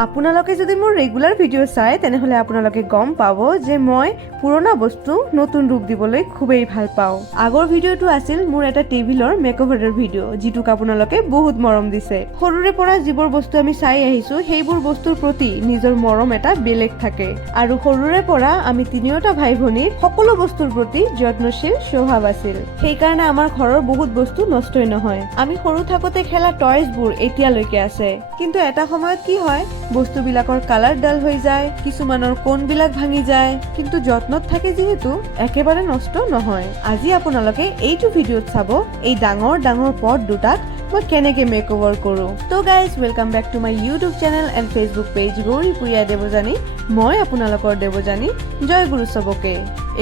আপোনালোকে যদি মোৰ ৰেগুলাৰ ভিডিঅ' চাই তেনেহ'লে আপোনালোকে গম পাব যে মই পুৰণা বস্তু নতুন ৰূপ দিবলৈ খুবেই ভাল পাওঁ। আগৰ ভিডিঅ'টো আছিল মোৰ এটা টেবিলৰ মেকঅভাৰৰ ভিডিঅ' যিটোক আপোনালোকে বহুত মৰম দিছে। সৰুৰে পৰা যিবোৰ বস্তু আমি চাই আহিছো সেইবোৰ বস্তুৰ প্ৰতি নিজৰ মৰম এটা বেলেগ থাকে আৰু সৰুৰে পৰা আমি তিনিওটা ভাই ভনীৰ সকলো বস্তুৰ প্ৰতি যত্নশীল স্বভাৱ আছিল। সেইকাৰণে আমাৰ ঘৰৰ বহুত বস্তু নষ্টই নহয়। আমি সৰু থাকোতে খেলা টয়জবোৰ এতিয়ালৈকে আছে, কিন্তু এটা সময়ত কি হয় বস্তুবিলাকৰ কালাৰ ডাল হৈ যায়, কিছুমানৰ কোণবিলাক ভাঙি যায়, কিন্তু যত্নত থাকে যিহেতু একেবাৰে নষ্ট নহয়। আজি আপোনালোকে এইটো ভিডিঅ'ত চাব এই ডাঙৰ ডাঙৰ পট দুটাক মই কেনেকে মেকঅভাৰ কৰো। তো guys welcome back to my YouTube channel and Facebook page Gauripuriya Devyani. মই আপোনালোকৰ দেৱযানী। জয় গুৰু চবকে।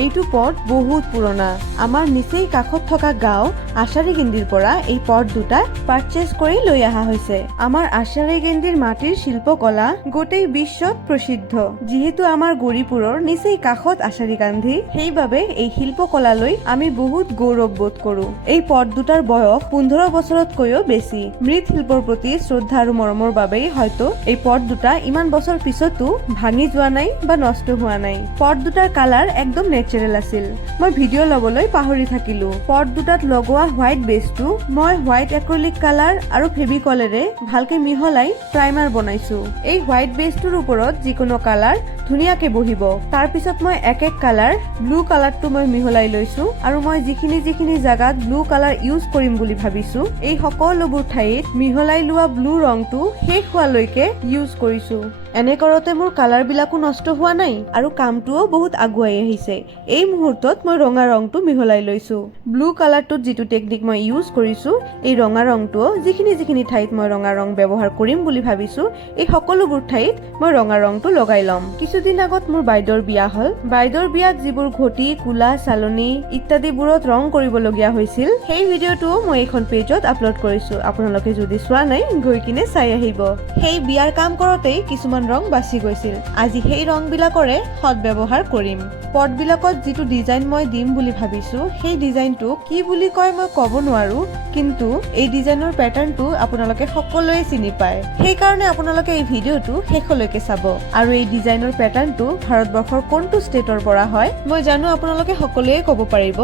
এইটো পট বহুত পুৰণা। আমাৰ নিচেই কাষত থকা গাঁও আশাৰীগেন্দিৰ পৰা এই পট দুটা পাৰচেজ কৰি লৈ অহা হৈছে। আমাৰ আশাৰীগেন্দিৰ মাটিৰ শিল্পকলা গোটেই বিশ্বত প্ৰসিদ্ধ। যিহেতু আমাৰ গৌৰীপুৰৰ নিচেই কাষত আশাৰীকান্ধি, সেইবাবে এই শিল্পকলালৈ আমি বহুত গৌৰৱ বোধ কৰো। এই পট দুটাৰ বয়স 15 বছৰতকৈও বেছি। মৃৎশিল্পৰ প্ৰতি শ্ৰদ্ধা আৰু মৰমৰ বাবেই হয়তো এই পট দুটা ইমান বছৰ পিছতো ভাঙি যোৱা নাই বা নষ্ট হোৱা নাই। পট দুটাৰ কালাৰ একদম নেচাৰেল আছিল। মই ভিডিঅ' লবলৈ পাহৰি থাকিলো। পট দুটাত লগোৱা হোৱাইট বেছটো মই হোৱাইট এক্ৰিলিক কালাৰ আৰু ফেভিকলেৰে ভালকে মিহলাই প্ৰাইমাৰ বনাইছো। এই হোৱাইট বেছটোৰ ওপৰত যিকোনো কালাৰ ধুনীয়াকে বহিব। তাৰ পিছত মই এক কালাৰ ব্লু কালাৰটো মই মিহলাই লৈছো আৰু মই যিখিনি জাগাত ব্লু কালাৰ ইউজ কৰিম বুলি ভাবিছো এই সকলোবোৰ ঠাইত মিহলাই লোৱা ব্লু ৰংটো শেষ হোৱালৈকে ইউজ কৰিছো। এনে কৰোতে মোৰ কালাৰ বিলাকো নষ্ট হোৱা নাই আৰু কামটোও বহুত আগুৱাই আহিছে। এই মুহূৰ্তত মই ৰঙা ৰংটো মিহলাই লৈছো। ব্লু কালাৰটোত যিটো টেকনিক মই ইউজ কৰিছো, এই ৰঙা ৰংটোও যিখিনি ঠাইত মই ৰঙা ৰং ব্যৱহাৰ কৰিম বুলি ভাবিছো এই সকলোবোৰ ঠাইত মই ৰঙা ৰংটো লগাই ল'ম। কিছুদিন আগত মোৰ বাইদেউৰ বিয়া হ'ল। বাইদেউৰ বিয়াত যিবোৰ ঘটি, কুলা, চালনী ইত্যাদিবোৰত ৰং কৰিবলগীয়া হৈছিল সেই ভিডিঅ'টো মই এইখন পেজত আপলোড কৰিছো। আপোনালোকে যদি চোৱা নাই গৈ কিনে চাই আহিব। সেই বিয়াৰ কাম কৰোতেই কিছুমান ৰং বাছি গৈছিল। আজি সেই ৰং বিলাকৰে সৎ ব্যৱহাৰ কৰিম। পট বিলাকত যিটো ডিজাইন মই দিম বুলি ভাবিছো সেই ডিজাইনটো কি বুলি কয় মই ক'ব নোৱাৰো, কিন্তু এই ডিজাইনৰ পেটাৰ্ণটো আপোনালোকে সকলোৱে চিনি পায়। সেইকাৰণে আপোনালোকে এই ভিডিঅ'টো শেষলৈকে চাব। আৰু এই ডিজাইনৰ পেটাৰ্ণটো ভাৰতবৰ্ষৰ কোনটো ষ্টেটৰ পৰা হয় মই জানো আপোনালোকে সকলোৱে ক'ব পাৰিব,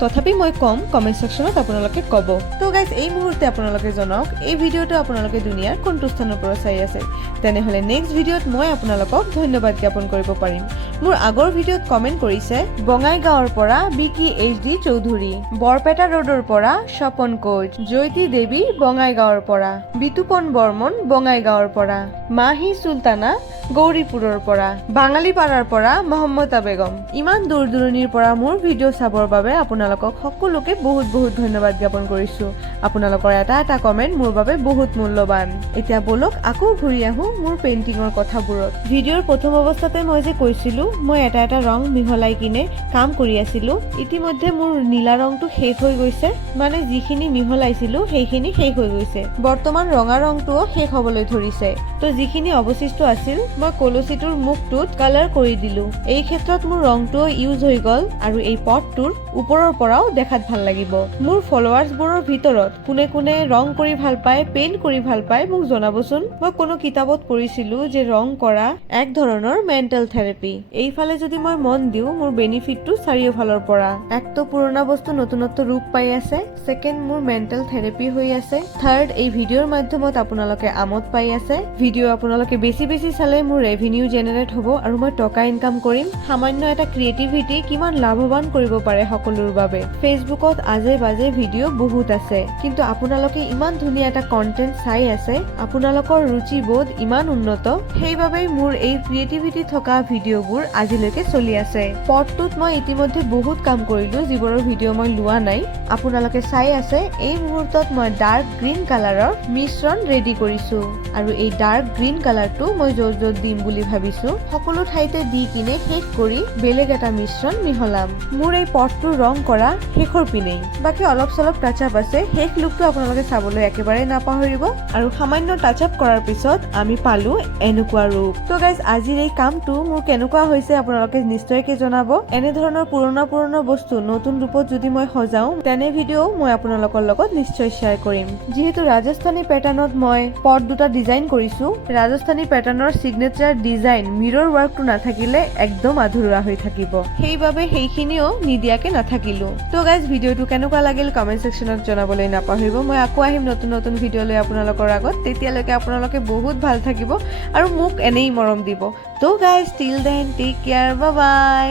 তথাপি মই কম কমেন্ট সেকশনত আপোনালোকে ক'ব। তো গাইজ এই মুহূৰ্তে আপোনালোকে জনাওক এই ভিডিঅ'টো আপোনালোকে দুনিয়াৰ কোনটো স্থানৰ পৰা চাই আছে। তেনেহ'লে নেক্সট ভিডিঅ'ত মই আপোনালোকক ধন্যবাদ জ্ঞাপন কৰিব পাৰিম। মোৰ আগৰ ভিডিঅ'ত কমেন্ট কৰিছে বঙাইগাঁৱৰ পৰা বিকি HD চৌধুৰী, বৰপেটা ৰোডৰ পৰা স্বপন কোচ, জ্যোতি দেৱী বঙাইগাঁৱৰ পৰা, বিতুপন বৰ্মন বঙাইগাঁৱৰ পৰা, মাহি চুলতানা গৌৰীপুৰৰ পৰা, বাঙালীপাৰাৰ পৰা মহম্মদা বেগম। ইমান দূৰ দূৰণিৰ পৰা মোৰ ভিডিঅ' চাবৰ বাবে আপোনালোকক সকলোকে বহুত ধন্যবাদ জ্ঞাপন কৰিছো। আপোনালোকৰ এটা কমেন্ট মোৰ বাবে বহুত মূল্যৱান। এতিয়া বলক আকৌ ঘূৰি আহো মোৰ পেইন্টিঙৰ কথাবোৰত। ভিডিঅ'ৰ প্ৰথম অৱস্থাতে মই যে কৈছিলো মই এটা ৰং মিহলাই কিনে কাম কৰি আছিলো, ইতিমধ্যে মোৰ নীলা ৰংটো শেষ হৈ গৈছে। মানে যিখিনি মিহলাইছিলো সেইখিনি শেষ হৈ গৈছে। বৰ্তমান ৰঙা ৰংটোও শেষ হবলৈ ধৰিছে। তো যিখিনি অৱশিষ্ট আছিল মই কলচীটোৰ মুখটোত কালাৰ কৰি দিলো। এই ক্ষেত্ৰত মোৰ ৰংটোও ইউজ হৈ গ'ল আৰু এই পটটোৰ ওপৰৰ পৰাও দেখাত ভাল লাগিব। মোৰ ফলোৱাৰ্ছবোৰৰ ভিতৰত কোনে ৰং কৰি ভাল পায়, পেইণ্ট কৰি ভাল পায় মোক জনাবচোন। মই কোনো কিতাপত পঢ়িছিলো যে ৰং কৰা এক ধৰণৰ মেণ্টেল থেৰাপি। এইফালে যদি মই মন দিওঁ মোৰ বেনিফিটটো চাৰিওফালৰ পৰা। এক তো পুৰণা বস্তু নতুনত্ব ৰূপ পাই আছে, ছেকেণ্ড মোৰ মেণ্টেল থেৰাপি হৈ আছে, থাৰ্ড এই ভিডিঅ'ৰ মাধ্যমত আপোনালোকে আমোদ পাই আছে। ভিডিঅ' আপোনালোকে বেছি চালে মোৰ ৰেভিনিউ জেনেৰেট হ'ব আৰু মই টকা ইনকাম কৰিম। সামান্য এটা ক্ৰিয়েটিভিটি কিমান লাভৱান কৰিব পাৰে সকলোৰ বাবে। ফেচবুকত আজে বাজে ভিডিঅ' বহুত আছে, কিন্তু আপোনালোকে ইমান ধুনীয়া এটা কন্টেন্ট চাই আছে, আপোনালোকৰ ৰুচিবোধ ইমান উন্নত, সেইবাবেই মোৰ এই ক্ৰিয়েটিভিটি থকা ভিডিঅ'বোৰ আজিলৈকে চলি আছে। পটটোত মই ইতিমধ্যে বহুত কাম কৰিলো যিবোৰৰ ভিডিঅ' মই লোৱা নাই, আপোনালোকে চাই আছে। এই মুহূৰ্তত মই ডাৰ্ক গ্ৰীণ কালাৰৰ মিশ্ৰণ ৰেডি কৰিছো আৰু এই ডাৰ্ক গ্ৰীণ কালাৰটো মই য'ত ভিডিঅ'ত দিম বুলি ভাবিছো। সকলো ঠাইতে দি কিনে শেষ কৰি বেলেগ এটা মিশ্ৰণ মিহলাম। মোৰ এই পটটো ৰং কৰা শেষৰ পিনেই, বাকী অলপ চলপ টাচ আপ আছে। শেষ লুকটো আপোনালোকে চাবলৈ একেবাৰে নাপাহৰিব। আৰু সামান্য টাচ আপ কৰাৰ পিছত আমি পালো এনেকুৱা ৰূপ। তো গাইজ আজিৰ এই কামটো মোৰ কেনেকুৱা হৈছে আপোনালোকে নিশ্চয়কৈ জনাব। এনেধৰণৰ পুৰণা বস্তু নতুন ৰূপত যদি মই সজাও তেনে ভিডিঅ' মই আপোনালোকৰ লগত নিশ্চয় শ্বেয়াৰ কৰিম। যিহেতু ৰাজস্থানী পেটাৰ্ণত মই পট দুটা ডিজাইন কৰিছো, ৰাজস্থানী পেটাৰ্ণৰ চিগনেচাৰ ডিজাইন মিৰৰ ৱৰ্কটো নাথাকিলে একদম আধৰুৱা হৈ থাকিব, সেইবাবে সেইখিনিও নিদিয়াকে নাথাকিলো। তো গাইজ ভিডিঅ'টো কেনেকুৱা লাগিল কমেণ্ট ছেকশ্যনত জনাবলৈ নাপাহৰিব। মই আকৌ আহিম নতুন ভিডিঅ' লৈ আপোনালোকৰ আগত। তেতিয়ালৈকে আপোনালোকে বহুত ভাল থাকিব আৰু মোক এনেই মৰম দিব। তো guys till then take care, bye বাই।